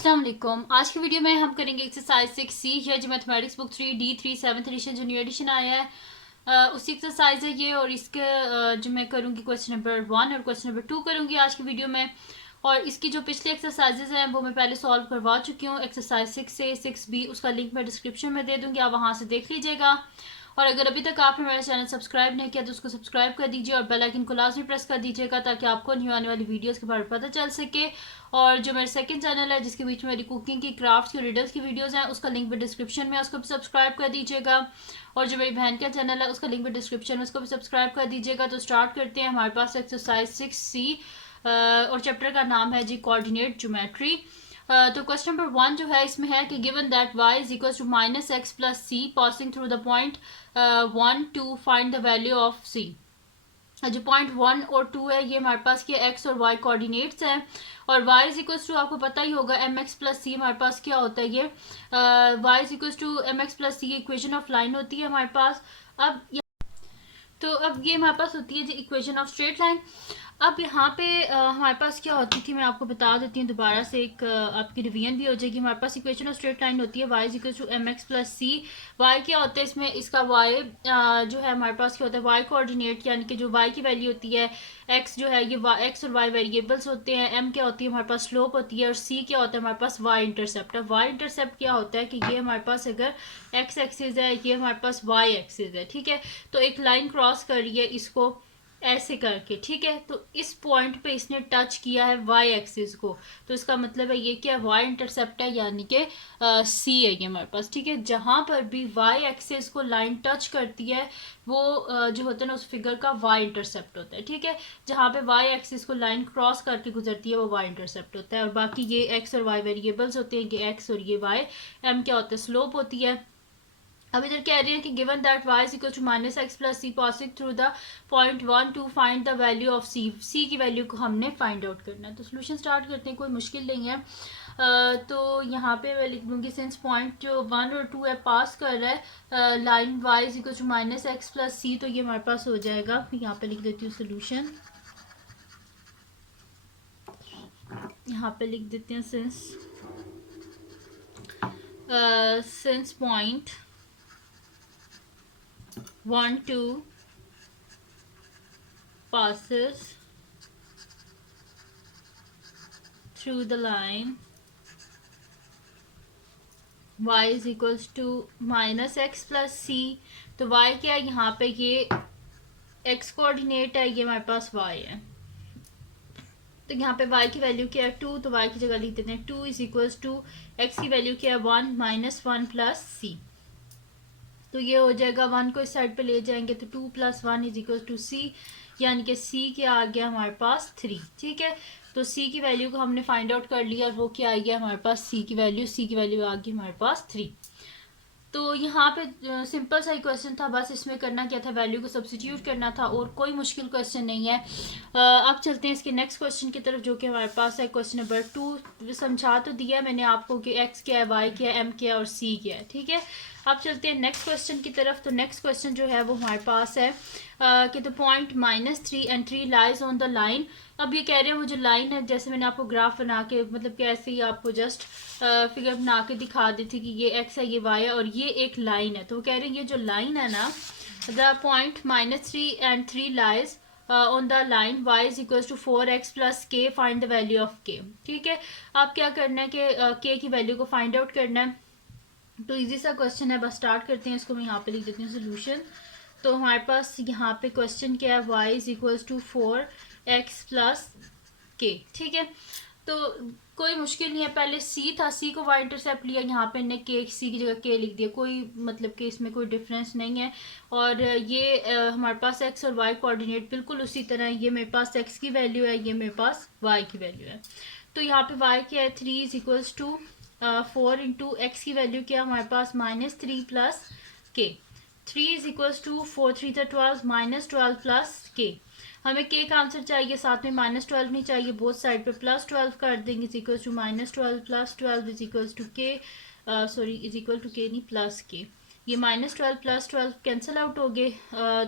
अस्सलाम वालेकुम। आज की वीडियो में हम करेंगे एक्सरसाइज 6C। यह जो mathematics book 3D3 7th edition जो न्यू एडिशन आया है उसी एक्सरसाइज है ये। और इसके जो मैं करूँगी क्वेश्चन नंबर 1 और क्वेश्चन नंबर 2 करूँगी आज की वीडियो में। और इसकी जो पिछली एक्सरसाइजेज हैं वो मैं पहले सॉल्व करवा चुकी हूँ। एक्सरसाइज 6A 6B उसका लिंक मैं डिस्क्रिप्शन में दे दूँगी, आप वहाँ से देख लीजिएगा। और अगर अभी तक आपने मेरा चैनल सब्सक्राइब नहीं किया तो उसको सब्सक्राइब कर दीजिए और बेल आइकन को लाजमी प्रेस कर दीजिएगा ताकि आपको न्यू आने वाली वीडियोस के बारे में पता चल सके। और जो मेरा सेकंड चैनल है जिसके बीच में मेरी कुकिंग की, क्राफ्ट्स की, रिडल्स की वीडियोस हैं उसका लिंक भी डिस्क्रिप्शन में, उसको भी सब्सक्राइब कर दीजिएगा। और जो मेरी बहन का चैनल है उसका लिंक भी डिस्क्रिप्शन में, उसको भी सब्सक्राइब कर दीजिएगा। तो स्टार्ट करते हैं। हमारे पास एक्सरसाइज 6C और चैप्टर का नाम है जी कोऑर्डिनेट ज्योमेट्री। तो क्वेश्चन नंबर 1 जो है इसमें है कि given that y is equal to minus x plus c passing through the point 1 2 find the value of c। जो पॉइंट 1 और 2 है ये हमारे पास के x और y कोऑर्डिनेट्स हैं। और y इज इक्वल टू आपको पता ही होगा एम एक्स प्लस सी हमारे पास क्या होता है ये y is equal to m x plus c equation of line होती है हमारे पास। अब ये हमारे पास होती है जी इक्वेशन ऑफ स्ट्रेट लाइन। अब यहाँ पे हमारे पास क्या होती थी मैं आपको बता देती हूँ दोबारा से, एक आपकी रिवीजन भी हो जाएगी। हमारे पास इक्वेशन ऑफ स्ट्रेट लाइन होती है y is equal to m x plus c. Y क्या होता है इसमें, इसका y जो है हमारे पास क्या होता है y कोऑर्डिनेट, यानी कि जो y की वैल्यू होती है x जो है ये x और y वेरिएबल्स होते हैं। m क्या होती है हमारे पास स्लोप होती है। और c क्या होता है हमारे पास y इंटरसेप्ट है। y इंटरसेप्ट क्या होता है कि ये हमारे पास अगर x एक्सिस है ये हमारे पास y एक्सिस है, ठीक है। तो एक लाइन क्रॉस कर रही है इसको ऐसे करके, ठीक है। तो इस पॉइंट पे इसने टच किया है y एक्सिस को, तो इसका मतलब है ये क्या y इंटरसेप्ट है, यानी कि c है ये हमारे पास, ठीक है। जहां पर भी y एक्सिस को लाइन टच करती है वो जो होता है ना उस फिगर का y इंटरसेप्ट होता है, ठीक है। जहां पे y एक्सिस को लाइन क्रॉस करके गुजरती है वो y इंटरसेप्ट होता है। और बाकी ये x और y वेरिएबल्स होते हैं कि x और ये y, m क्या होता है स्लोप होती है। अब इधर कह रहे हैं कि given that y is equal to minus x plus c passing through the point 1 two find the value of c की वैल्यू को हमने फाइंड आउट करना है। तो सोल्यूशन स्टार्ट करते हैं, कोई मुश्किल नहीं है। तो यहाँ पे मैं लिख दूंगी सिंस पॉइंट जो 1 और 2 है पास कर रहा है line y is equal to minus x plus c, तो ये हमारे पास हो जाएगा। यहाँ पे लिख देती हूँ सोल्यूशन, यहाँ पे लिख देते हैं since point 1 2 passes through the line y is equals to minus x plus c. तो y क्या है यहाँ पे, ये x कोऑर्डिनेट है, ये हमारे पास y है। तो यहाँ पे y की वैल्यू क्या है 2, तो y की जगह लिख देते हैं 2 इज इक्वल्स टू x की वैल्यू क्या है 1 माइनस 1 प्लस सी। तो ये हो जाएगा 1 को इस साइड पे ले जाएंगे तो 2 प्लस 1 इज इक्वल टू सी, यानी कि c क्या आ गया हमारे पास 3, ठीक है। तो c की वैल्यू को हमने फाइंड आउट कर लिया और वो क्या आ गया हमारे पास c की वैल्यू आ गई हमारे पास 3। तो यहाँ पे सिंपल सा ही क्वेश्चन था, बस इसमें करना क्या था वैल्यू को सब्सिट्यूट करना था और कोई मुश्किल क्वेश्चन नहीं है। अब चलते हैं इसके नेक्स्ट क्वेश्चन की तरफ जो कि हमारे पास है क्वेश्चन नंबर 2। समझा तो दिया है मैंने आपको कि x क्या है, y क्या है, m क्या है और c क्या है, ठीक है। अब चलते हैं नेक्स्ट क्वेश्चन की तरफ। तो नेक्स्ट क्वेश्चन जो है वो हमारे पास है कि the point -3 and 3 lies on the line. अब ये कह रहे हैं वो जो लाइन है, जैसे मैंने आपको ग्राफ बना के मतलब कि ऐसे ही आपको जस्ट फिगर बना के दिखा दी थी कि ये x है ये y है और ये एक लाइन है। तो वो कह रहे हैं ये जो लाइन है ना, the point -3 and 3 lies on the line y is equal to 4x plus k, find the value of k, ठीक है। आप क्या करना है कि k की वैल्यू को फाइंड आउट करना है। तो इजी सा क्वेश्चन है, बस स्टार्ट करते हैं इसको। मैं यहाँ पे लिख देती हूँ सोल्यूशन। तो हमारे पास यहाँ पे क्वेश्चन क्या है y is equals to 4x plus k, ठीक है। तो कोई मुश्किल नहीं है, पहले c था, c को y इंटरसेप्ट लिया, यहाँ पे ने k, c की जगह k लिख दिया, कोई मतलब कि इसमें कोई डिफरेंस नहीं है। और ये हमारे पास x और y कोऑर्डिनेट बिल्कुल उसी तरह है, ये मेरे पास x की वैल्यू है, ये मेरे पास y की वैल्यू है। तो यहाँ पे y क्या है 3 is equals to 4 into x की वैल्यू क्या हमारे पास -3 प्लस के। 3 इज इक्वल्स टू 4 3 12 -12 प्लस के। हमें के का आंसर चाहिए, साथ में -12 नहीं चाहिए, बोथ साइड पे +12 कर देंगे is equals to -12 plus 12 is equals to k, sorry is equal to k नहीं प्लस के। ये -12 प्लस 12 कैंसिल आउट हो गए,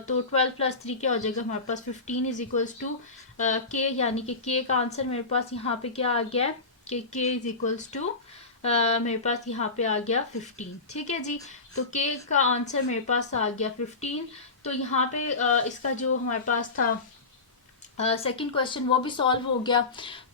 तो 12 प्लस 3 क्या हो जाएगा हमारे पास 15 इज इक्वल्स टू के, यानी कि के का आंसर मेरे पास यहाँ पे क्या आ गया है कि k इज इक्वल्स टू मेरे पास यहाँ पे आ गया 15। ठीक है जी, तो k का आंसर मेरे पास आ गया 15। तो यहाँ पे इसका जो हमारे पास था सेकंड क्वेश्चन वो भी सॉल्व हो गया।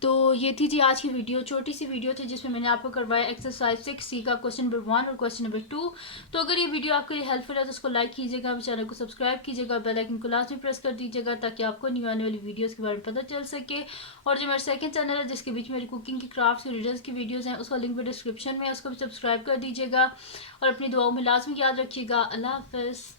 तो ये थी जी आज की वीडियो, छोटी सी वीडियो थी जिसमें मैंने आपको करवाया एक्सरसाइज 6C का क्वेश्चन नंबर 1 और क्वेश्चन नंबर 2। तो अगर ये वीडियो आपके लिए हेल्पफुल है तो उसको लाइक कीजिएगा, चैनल को सब्सक्राइब कीजिएगा, बेल आइकन को लाजमी प्रेस कर दीजिएगा ताकि आपको न्यू आने वाली वीडियोज़ के बारे में पता चल सके। और जो मेरा सेकंड चैनल है जिसके बीच मेरी कुकिंग की, क्राफ्ट्स की, रीडर्स की वीडियोज़ हैं, उसका लिंक भी डिस्क्रिप्शन में है, उसको भी सब्सक्राइब कर दीजिएगा और अपनी दुआओं में लाजमी याद रखिएगा। अल्लाह हाफ़िज़।